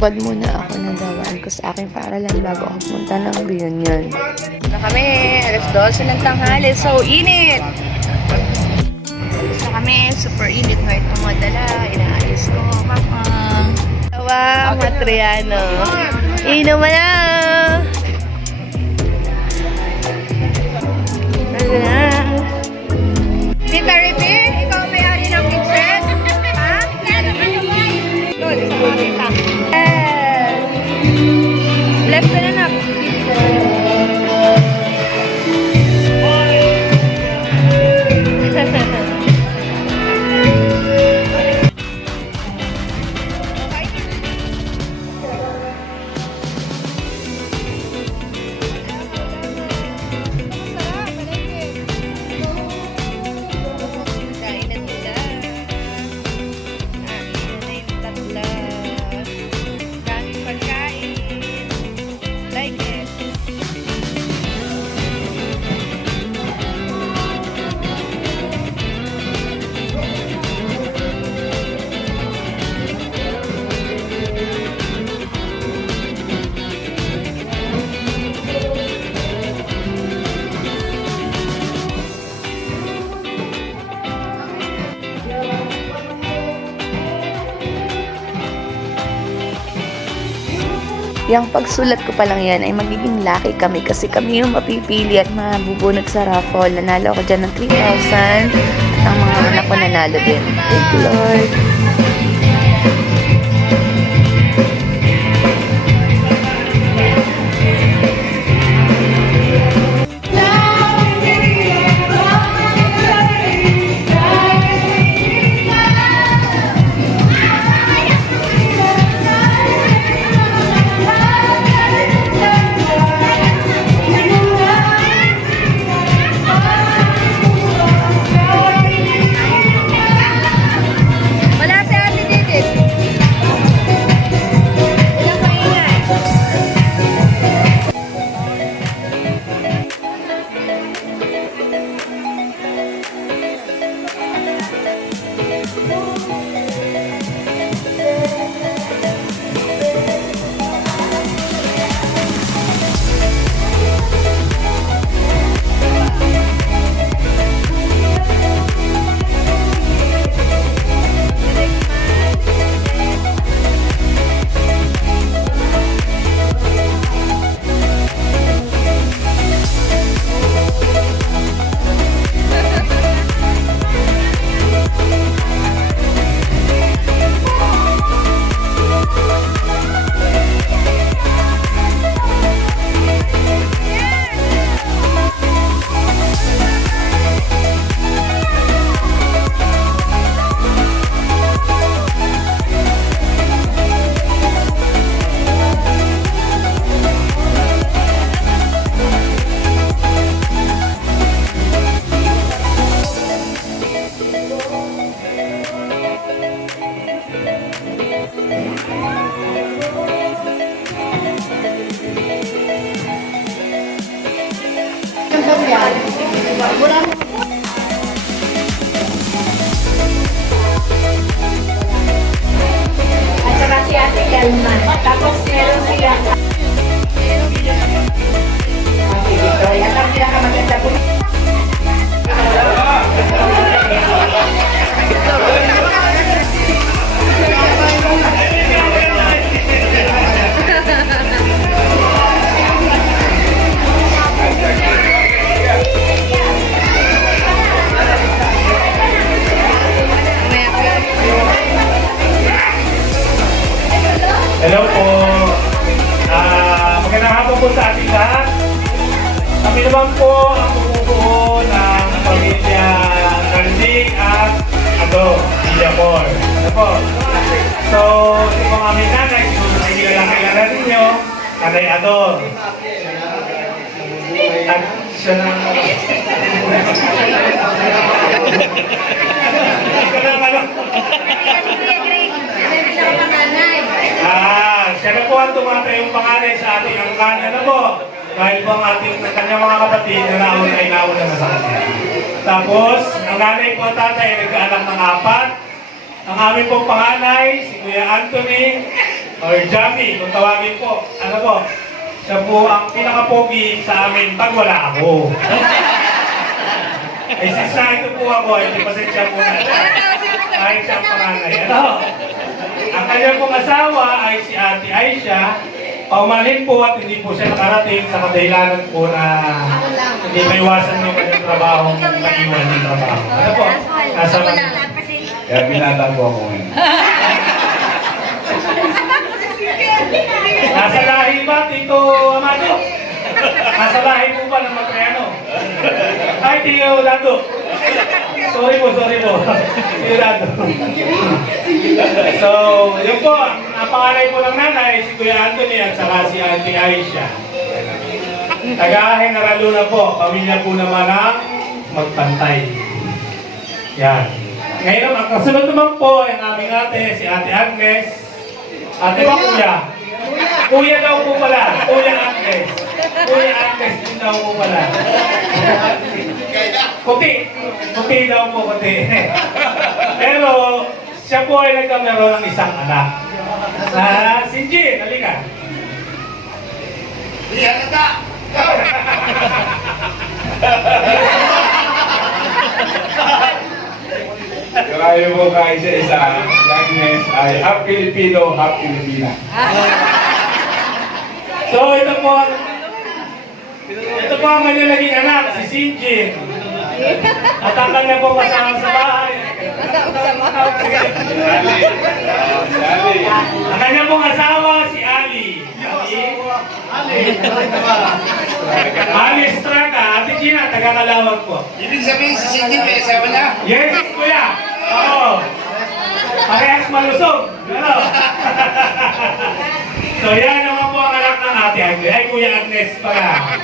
Bad muna ako na dawaan ko sa aking paaralan bago ako pumunta ng reunion. Na kami, alas 12 ng tanghali, so init! Na kami, super init na itong mga dala, inaayos ko, kakang. Tawa, Matriano. Inom na! Ano na? Tita Ripi, ikaw may-ari ng kitchen? Ha? Doon, sa mga kita. Yes! Left na na. Yung pagsulat ko pa lang yan ay magiging lucky kami kasi kami yung mapipili at mabubunod sa raffle. Nanalo ako dyan ng 3,000 at ang mga anak ko nanalo din. Thank you, Lord. At saka si Ate Yalma. Tapos meron sila. Sige, Victoria. At ang pinakamaganda po. Hello po. Magandang hapon po sa ating lahat. Kami naman po ang bumubuo ng pamilya Nanding at Villapor. Ano po? So, ito po ang aming nanay. Siguro na kilala ninyo. Nanay Ador. At siya na... Siya na po ang tumatayong panganay sa ating angkan. Ano po? Dahil po ang ating kanyang mga kapatid na nauna ay nauna na sa kanya. Tapos, ang nanay po tatay ay nagkaanak ng 4. Ang aming pong panganay, si Kuya Anthony, Or Jamie, kung tawagin po. Ano po? Siya po ang pinaka-pogi sa amin pag wala ako. Eh, since nandito po ako, hindi pasensya po na. Kahit siya ang panganay. Ano? Ang kanyang pong asawa ay si Ate Aisha. Paumanhin po at hindi po siya nakarating sa kadahilanan po na hindi maiwasan yung kanyang trabaho, maiwan yung trabaho. Ano po? Nasa Kaya binata po ako ngayon. Nasa lahi ba, Tito Amado? Nasa lahi po ba ng Magreano? Ay, Tio Dado. Sorry po. Tio Dado. So, yun po, ang pangalay po ng nanay, si Kuya Anthony at saka si Auntie Aisha. Taga-General Luna po, pamilya po naman ang magpantay. Yan. Ngayon, ang kasunod naman po ay ang aming ate, si Ate Agnes. Ate ba kuya? Kuya daw po pala. Kuya Agnes. Kuya Agnes din daw po pala. Kuti. Kuti daw po, kuti. Pero siya po ay nagkameron ng isang anak. Si Jin, halika. Iyan na! Kaya mo ka isa-isa, Agnes ay half Filipino, half Filipina. So ito po ang kanyang naging anak, si Sinjin. At ang kanya po kasama sa bahay. Ang kanya pong asawa, si Ali. Ali Estrada, Ate Gina, taga-Kalawag po. Ibig sabihin si Cindy may asawa na? Yes, kuya. Oo. Parehas malusog. Ano? So yan naman po ang anak ng Ate Agnes. Ay, Kuya Agnes pala.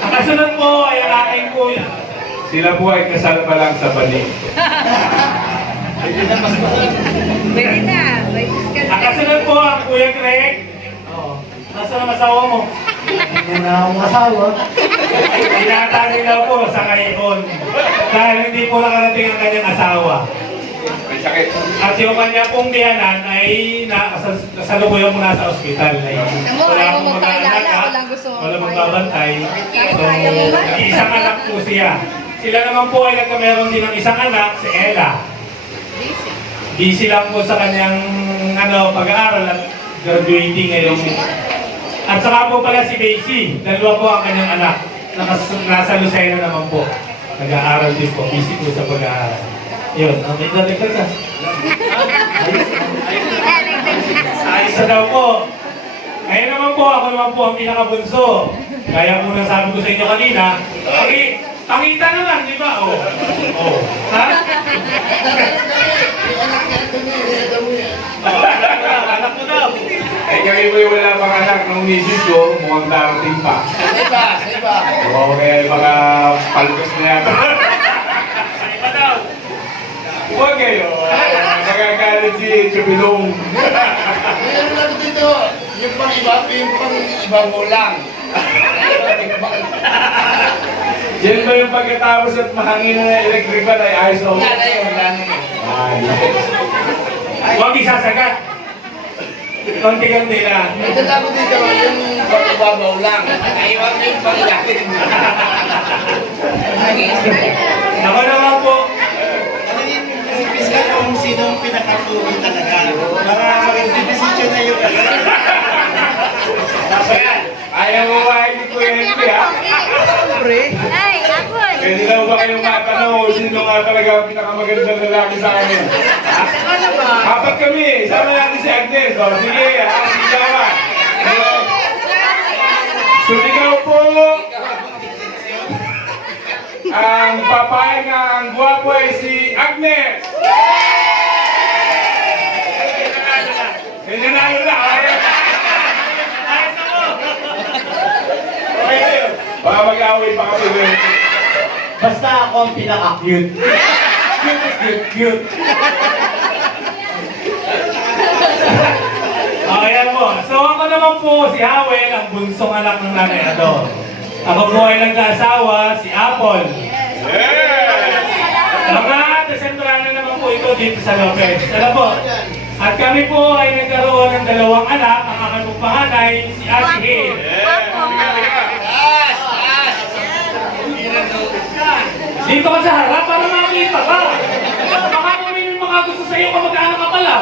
Ang kasunod po ay ang aking kuya. Sila po ay kasal pa lang sa balik. Pwede na. May Ang kasunod po ang Kuya Greg. Oo. Nasaan ang asawa mo? Hindi na akong asawa. Tinatali daw po sa ngayon. Dahil hindi po nakarating ang kanyang asawa. May sakit. At yung kanya pong biyanan ay kasalukuyan mo nasa ospital. Ay, wala pong mag-aanak, wala magbabantay. So, isang anak po siya. Sila naman po ay nagkameron din ng isang anak, si Ella. Busy lang po sa kanyang pag-aaral at graduating ngayong. At saka po pala si Casey, dalawa po ang kanyang anak. Nasa Lucena naman po. Nag-aaral din po, busy po sa pag-aaral. Yun, may dadagdag ka. Ayos na daw po. Ngayon naman po, ako naman po ang pinakabunso. Kaya po nasabi ko sa inyo kanina, pakita naman, di ba? Oh. Ha? Anak mo daw. Eh kami po yung wala pang anak ng misis ko, mukhang darating pa. Iba. Okay, mga palpos na yan. Iba daw. Huwag kayo. Nagagalit si Chupilong. Meron lang dito, yung pang-iba, yung pang-ibang ulang. Yan ba yung pagkatapos at mahangin na electric fan ay ayos na Wala na yun, wala na yun. Huwag isasagat. Konti-konti lang. Ito lang ko dito, yung pang-ibabaw lang. Ay, wag yung pang-ilalim. Ako naman po, Isipis ka kung sino ang pinakatuloy talaga. Para magdidesisyon na yun. Ayan, ayaw mo ba hindi ko yan ha? Ay, apple. Pwede daw ba kayong matanong sino nga talaga ang pinakamagandang lalaki sa akin? Apat kami, sama natin si Agnes. O, sige, sigawan. Sumigaw po ang papayag nga ang guwapo ay si Agnes. Nanalo na. Okay, baka mag-away pa kami. Basta ako ang pinaka-cute. Cute. ayan po. So ako naman po si Howell, ang bunsong anak ng nanay Ador. Ako po ay nagkaasawa, si Apple. Yeah! Mga Desembrano naman po ito dito sa Lopez. Alam po, At kami po ay nagkaroon ng dalawang anak, ang aking panganay, si Ate Hill. Dito ka sa harap para makita ka. Baka kung may mga gusto sa'yo, kamag-anak ka pala.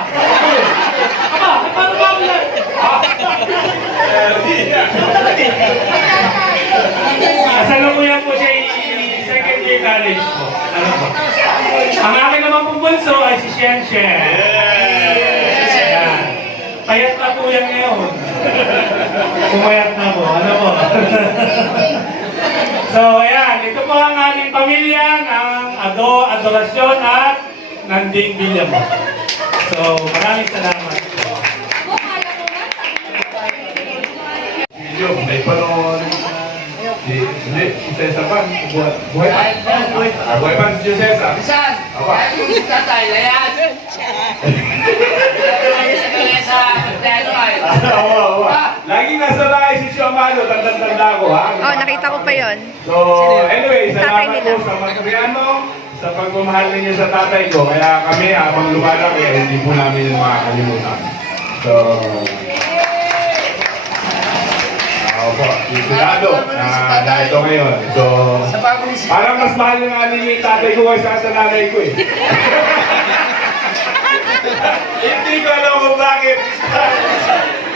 Aba, paano ba ako yan? Kasalukuyan po siya second year college po. Ano po? Ang akin naman pong bunso ay si Shen Shen. Ayan. Payat na po yan ngayon. Pumayat na po. Ano po? So, ayan. Ito po ang aking pamilya ng Adorasyon at Nanding Villa po. So, maraming salamat. Video, may panahon. Hindi, si Cesar pa. Buhay pa. Buhay pa si Cesar. Saan? Aba. Ay, si tatay, layas. Laging nasa bahay si Siomalo, tanda-tanda ko ha. Oh, nakita ko pa yon. So, anyway, Tatay salamat nila. po sa Magriano, sa pagmamahal ninyo sa tatay ko. Kaya kami, habang lumalaki, hindi po namin yung makakalimutan. So, ako po, sigurado na ito ngayon. So, Sa bagong si... parang mas mahal yung aling yung tatay ko kaysa sa nanay ko eh. Hindi ko alam kung bakit.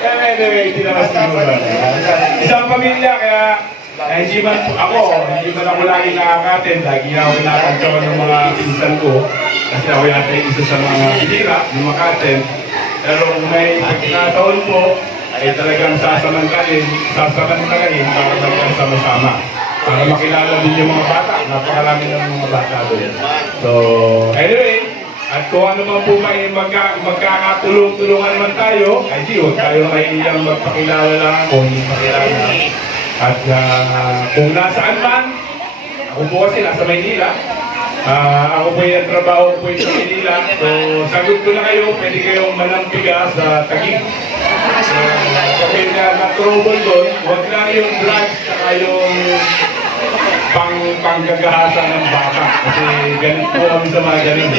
Anyway, hindi naman siguro. Isang pamilya, kaya hindi man ako lagi nakakatin. Lagi na ako nakakantsawan ng mga pinsan ko. Kasi ako yata yung isa sa mga hira, ng makatin. Pero kung may pagkakataon po, ay talagang sasamantalahin para magkasama-sama. Para makilala din yung mga bata. Napakarami ng mga bata doon. So, anyway, at kung ano man po may magkakatulong-tulungan naman tayo, ay di, huwag tayo mahihiyang magpakilala lang kung hindi pakilala. At kung nasaan man, ako po kasi nasa Maynila. Ako po yung trabaho ko po sa Maynila. So, sagot ko na kayo, pwede kayong malampiga sa Taguig. Kapag na-trouble doon, huwag lang yung drugs at yung panggagahasa ng baka. Kasi ganit po kami sa mga ganun.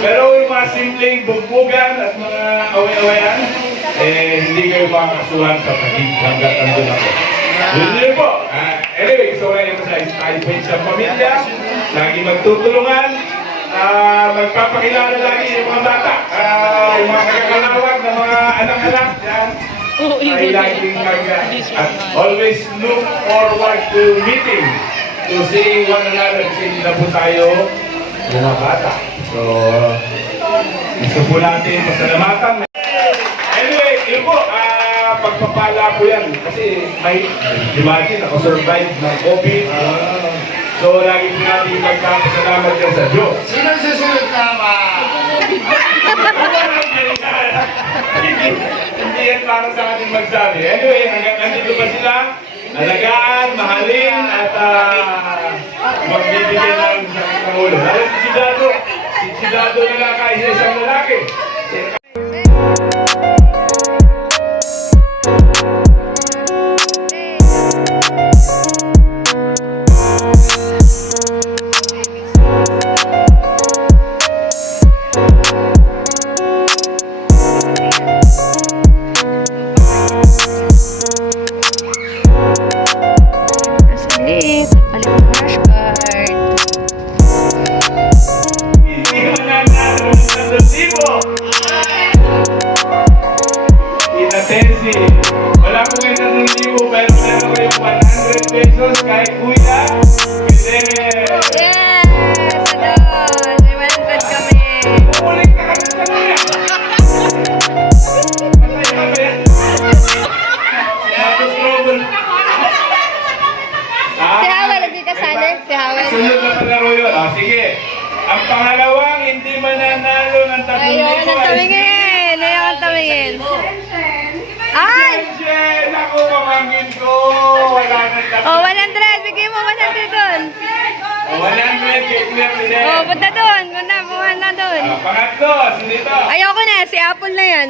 Pero yung mga simpleng bugbugan at mga away-awayan, hindi kayo makakasuhan sa Taguig hanggat andun ako. Yun po. Anyway, gusto ko na yung sa pamilya, lagi magtutulungan, magpapakilala lagi yung mga bata, yung mga kakakalawag ng mga anak-anak, yan. Ay laging at always look forward to meeting, to seeing one another kasi hindi na po tayo mga bata. So, gusto po natin pasalamatan. Anyway, yun po, pagpapala po yan kasi may imagine ako survive ng COVID. So, lagi po natin magpapasalamat yan sa Diyos. Sino susunod naman? Hindi yan para sa ating magsabi. Anyway, hanggang nandito pa sila, alagaan, mahalin, at magbibigay ng sakit ng ulo. Lalo si Sidado na lang kahit sa isang lalaki. Sige, palit ng crush card. Hindi ko nanalo ng 1,000. Tita Tessie, wala ko ngayon 1,000 pero meron ko yung 100 pesos kahit kuya. Pwede. Yes! Adon! May 100 kami. Umulit ka kasi sa kuya. Masaya ba yan? Tapos Robert. Si Howell, hindi kasali? Si Howell. Sunod na palaro yun. Sige. Ang pangalawang hindi mananalo ng 3,000 Ayaw nang tumingin! Ayaw nang tumingin! Ay! Jen! Ako, pamangkin ko! Wala nang Oh, 100! Bigay mo 100 doon! 100 kay Kuya Fidel. Oh, punta doon! Punta, buha na doon! Pangatlo, sino ito? Ayoko na, si Apple na yan.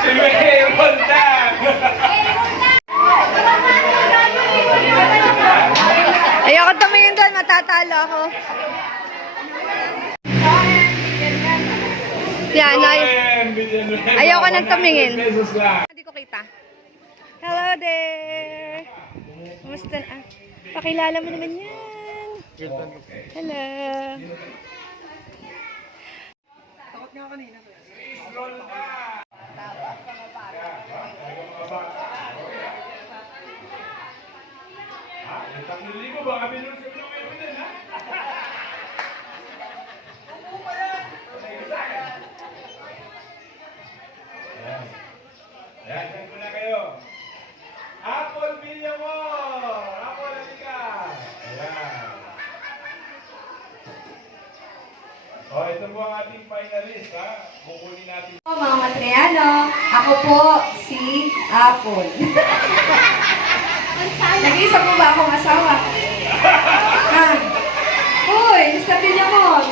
Si May Roldan! Ayoko tumingin doon, matatalo ako. Yan, ayaw ko nang tumingin. 100 pesos lang. Hindi ko kita. Hello there! Kumusta na? Pakilala mo naman yan. Hello. Tatlong libo ba kami nun sa mga kayo din, ha? Yan, yan ko na kayo. Apple Villamor! Apple, halika! Ayan. O, ito po ang ating finalist, ha? Kukunin natin. Mga Matriano, ako po si Apple. Nag-isa po ba akong asawa? Ha? Uy, sabi niya mo.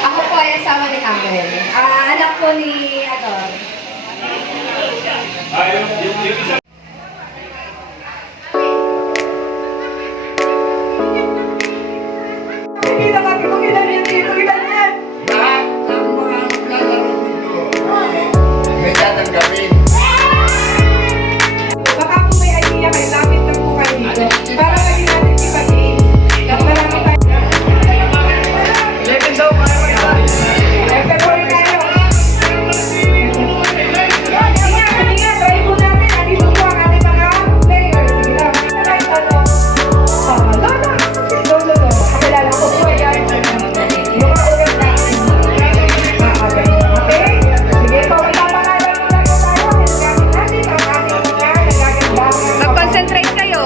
Ako po ay asawa ni Camel. Anak po ni Ador. Yung isa. Lahat ng mga naglalaro dito, may tatanggapin. Baka kung may idea kayo, lapit lang po kayo dito. Para lagi natin ipag-in. Marami tayo. Second daw, February tayo. Ingat, try po natin. Andito po ang ating mga players. Sige lang. Kahit ano. Lola. Lola. Kakilala ko po yan. Yung mga ugat natin. Okay? Sige po, pinapakalan mo lang tayo. Gamit natin ang ating mga nagagandahan. Mag-concentrate kayo.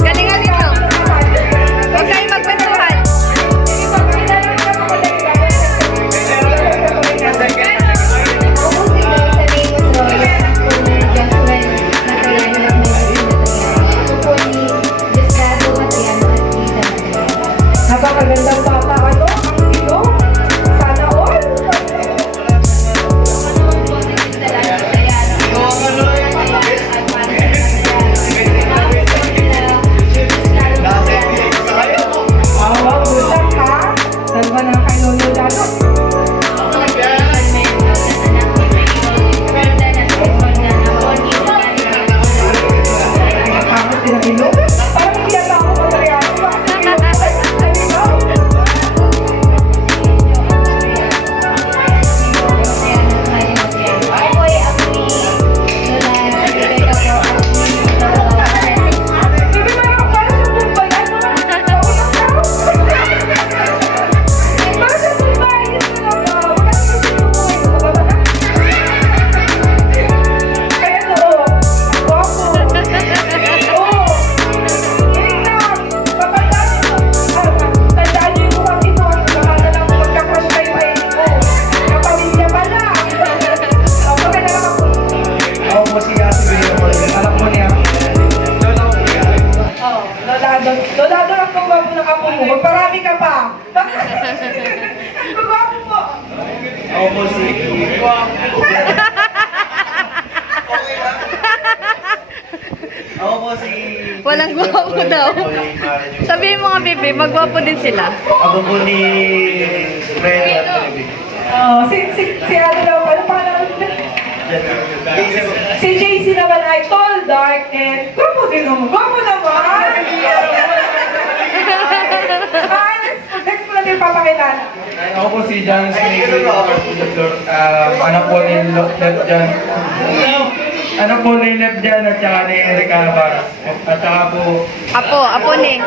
Galingan ninyo. Huwag kayo magkwentuhan. Napakagandang bata, ano? Ang ino? Sana all? Wow, busak ha? Dalawa na kayo lulalo. Nakakapos din ang ino. Parang hindi yata ako mag-react. Bibi, parang Bombay, ano? Parang sa Bombay, ito na ba? Wala ka sa Bombay. Kaya to, guwapo. Oo. Kilig lang. Tandaan niyo yung mukhang ito. Baka na lang magkakrush kayo ay ito. Kapamilya pala. Maganda naman ako. Ako po si Ate Villamor. Anak mo niya. Oh, lodado ang pagwapo ng apo mo. Magparami ka pa. Pagwapo mo. Ako po si... Ako po si... Walang gwapo daw. Sabihin mo nga, Bibi, magwapo din sila. Ako po ni Fred at Baby. Oh, si ano daw, ano pangalan mo? Si JC naman ay tall, dark, and gwapo din naman. Gwapo naman! Next mo natin papakilala. Ako po si John Snake. Anak po ni Left John. Anak po ni Left John at saka ni Eric Alvar. At saka po, Apo ni.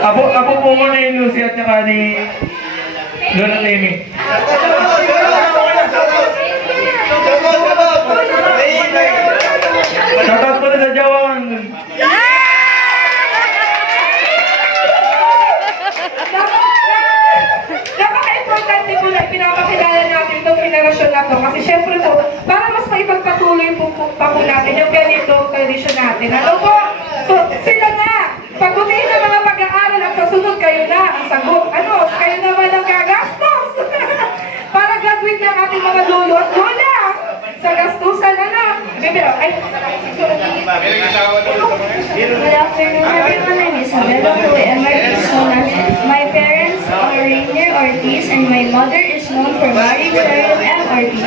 apo po ko ni Lucy at saka ni Lola Timmy. Shoutout po na sa Jawan. Napaka-importante po na pinapakilala natin itong henerasyon na to. Kasi syempre po, para mas maipagpatuloy po pa po natin yung ganitong tradisyon natin. Ano po? So, sila na! Pagbutiin ng mga pag-aaral at sa sunod kayo na ang sagot. Ano? Kayo naman ang gagastos! Para graduate ng ating mga lolo at lola! Sa gastusan, ano? Bibiro, ay, Good afternoon, everyone. I'm Isabella Tuwe Emer Sonas. My parents are Rainier or artist and my mother is known for marrying Sharon MRT.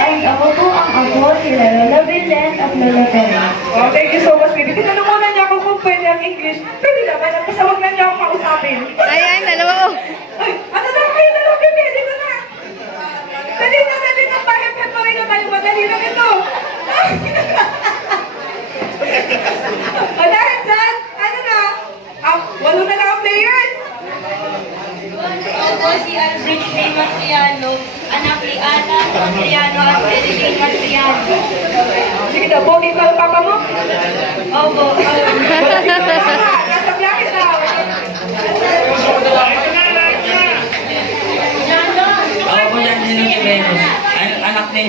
And ako po ang apo nila Lola Belen at Lola Terry. Oh, thank you so much, baby. Tinanong muna niya ako kung pwede ang English. Pwede naman, basta wag na niya ako kausapin. Ayan, dalawa ko. Ay, ano na kayo na lang, baby? Dito na. Dali na, pahep-hep pa rin na tayo. Madali lang ito. O dahil dyan, ano na? Walo na lang ang players. Ako po si Aldrich May Matriano, anak ni Ana Matriano at Edeline Matriano. Sige daw, pogi pa ang papa mo. Opo. Nasa biyahe daw. Ako po yan din ni Venus. Anak ni...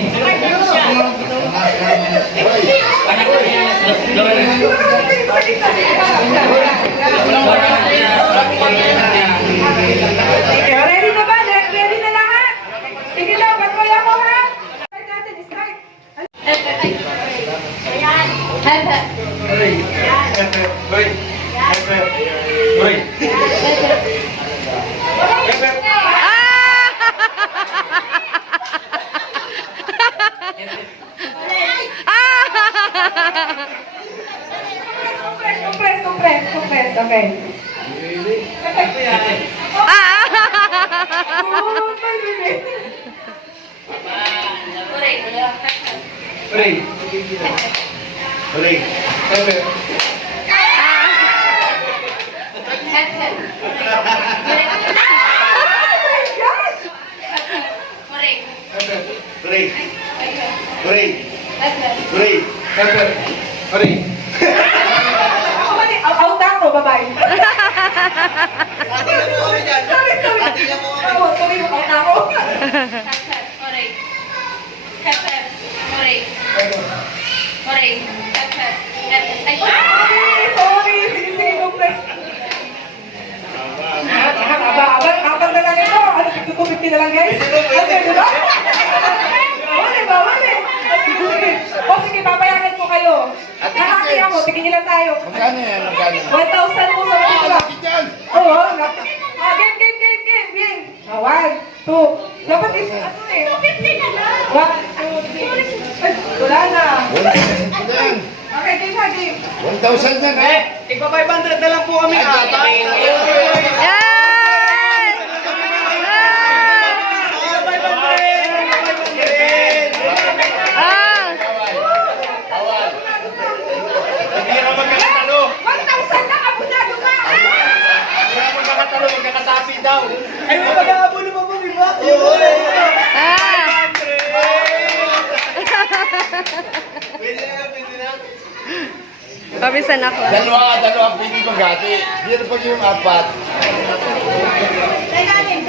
Anak ni Lola. Okay, ready na ba? Ready na lahat? Sige daw, patuloy ako ha. Start natin, start. Ayan. Compress. Okay. Oh, my goodness. Pray. Out ako, bye-bye. Sorry. Sorry, out ako. Sorry, sige, compress. Kapag na lang ito. Ano, 50 na lang, guys? Okay, di ba? Wala. O sige, papayagan ko kayo. Nakaki ako, tigil nila tayo. Magkano yan? 1,000 po sa mga lang. Oo, game. 1, 2. Dapat is, ano eh. 1, 2, 3. Ay, wala na. Okay, game. 1,000 yan eh. Tigpa 500 na lang po kami. Yan! Ah! Hindi ka magkakatalo. 1,000 lang, abunado ka. Hindi ka magkakatalo, magkakasapi daw. Ay, magkakabulo pa po, di ba? Ah! Pabisan ako. Dalawa pwede magati. Dito pag yung apat. Oh. 500!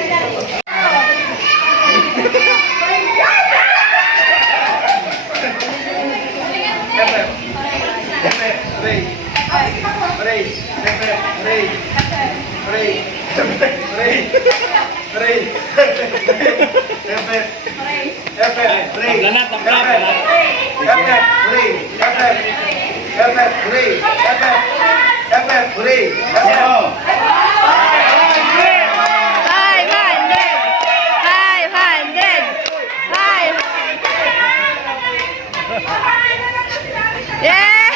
Yeah!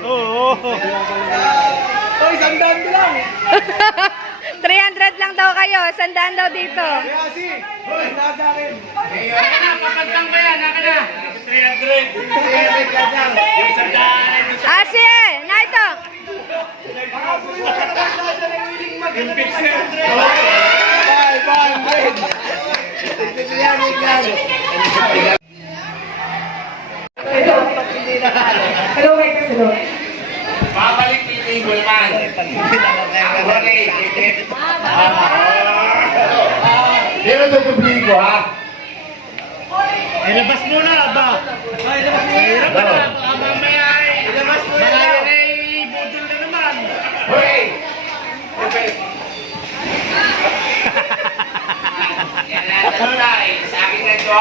Oo. Hoy, 100 lang. 300 lang daw kayo. 100 daw dito. Kasi, nasa akin. Kapagtang ba yan? Naka na. 300. 300 ka lang. Yung sandaan. Asi! Naito! Yung pixel. 500. Hello, wait. Babalik ni Table Man. Pero ito tublihin ko ha. Ilabas mo na ba? Ilabas mo na. Hirap ka na. Mamaya ay. Ilabas mo na. Mamaya ay budol na naman. Hoy! Yan na, tanulay. Sa akin na ito.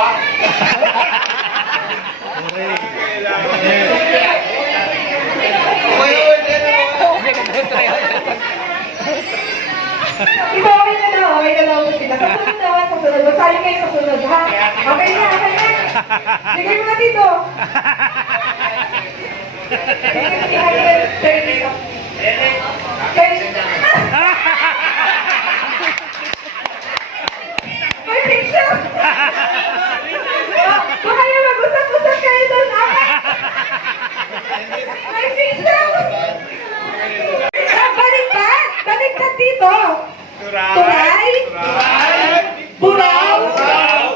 Ito, okay na daw po sila. Sa sunod naman, sa sunod. Magsali kayo sa sunod, ha? Okay na. Bigay mo na dito. May picture! Baka yung mag-usap-usap kayo doon, okay? May picture! Baliktad dito! Turay, buraw,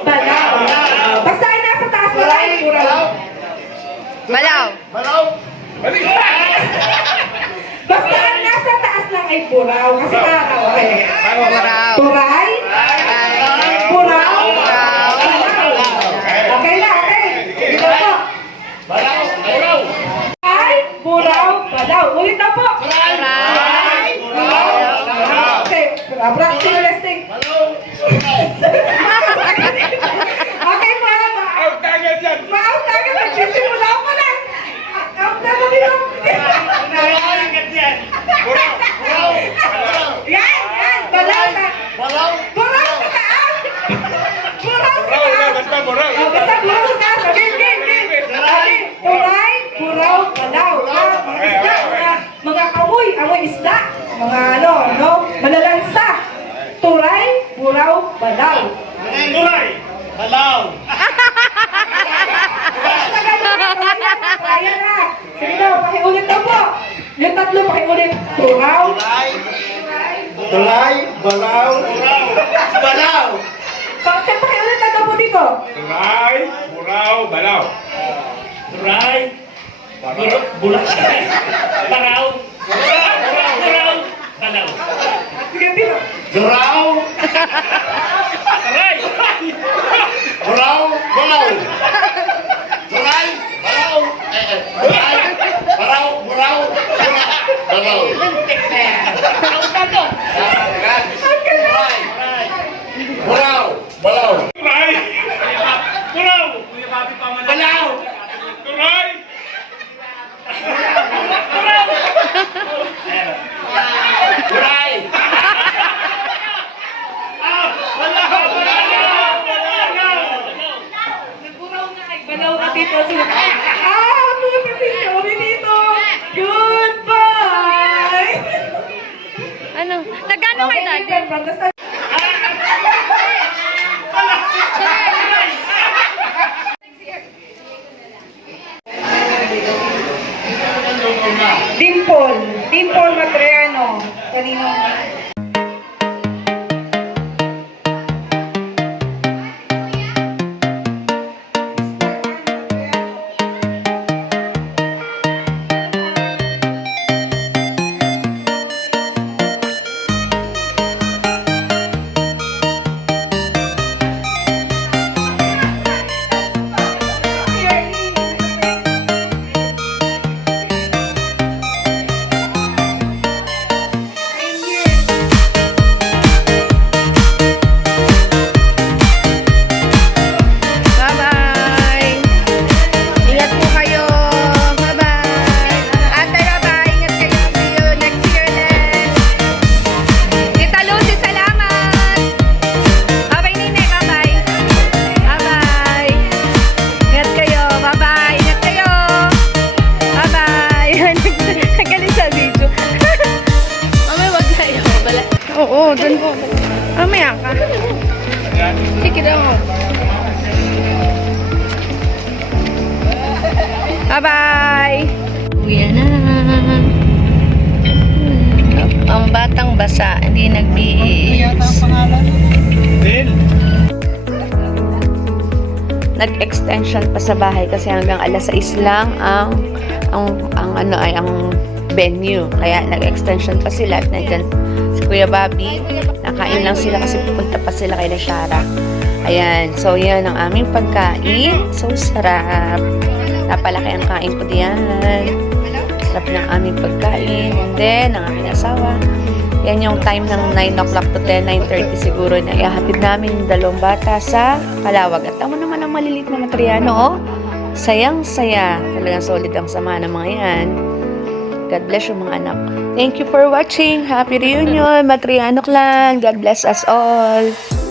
balaw. Basta ay nasa taas na tayo, buraw. Balaw. Basta ang nasa taas lang ay buraw. Kasi araw, okay. Buraw. Turay, buraw, balaw. Okay na, okay. Dito po. Turay, buraw, balaw. Ulit na po. Turay, buraw, balaw. Okay, practice resting. Okay po, Out na agad yan! ma-out na agad. Nagsisimula ko na. Out na mo dito. Yan. Balaw na. Buraw sa taas. Buraw sa taas. Basta buraw! Oh, basta buraw sa taas. Game. Okay. Turay, buraw, balaw. Mga isda, mga amoy isda. Mga malalansa. Turay, buraw, balaw. Kaya na. Sige daw, pakiulit daw po. Yung tatlo, pakiulit. Turaw. Tulay, balaw, balaw. Bakit pakiulit na daw po dito? Turay, buraw, balaw. Sige dito. Duraw, buraw, balaw. Tulay, balaw, balaw, buraw, balaw. Buraw, balaw. Turay! Buraw! Balaw. Turay! Tulay. Balaw na dito. Sila. Pumunta si Joey dito. Goodbye. Ano? Nagano kayo dati? Dimple Matriano. Kanino? Bye-bye. Ingat po kayo. Bye-bye. Ate, bye-bye. Ingat kayo. See you next year din. Tita Lucy, salamat. Bye-bye, Nene. Bye-bye. Bye-bye. Ingat kayo. Bye-bye. Ingat kayo. Bye-bye. Nagaling sa video. Mamaya wag kayo. Oo, dun po. Mamaya ka. Sige daw. Bye-bye! Uwi na. Ang batang basa, hindi nagbiis. Nag-extension pa sa bahay kasi hanggang alas 6 lang ang venue. Kaya nag-extension pa sila at nandyan si Kuya Bobby. Nakain lang sila kasi pupunta pa sila kay Shara. Ayan. So, yan ang aming pagkain. So, sarap. Napalaki ang kain ko diyan. Sarap ng aming pagkain. And then, ang aking asawa. Yan yung time ng 9 o'clock to 10, 9:30 siguro na ihahatid namin yung dalawang bata sa Kalawag. At tama naman ang maliliit na Matriano, oh. Sayang-saya. Talagang solid ang sama ng mga yan. God bless yung mga anak. Thank you for watching. Happy reunion. Matriano Clan. God bless us all.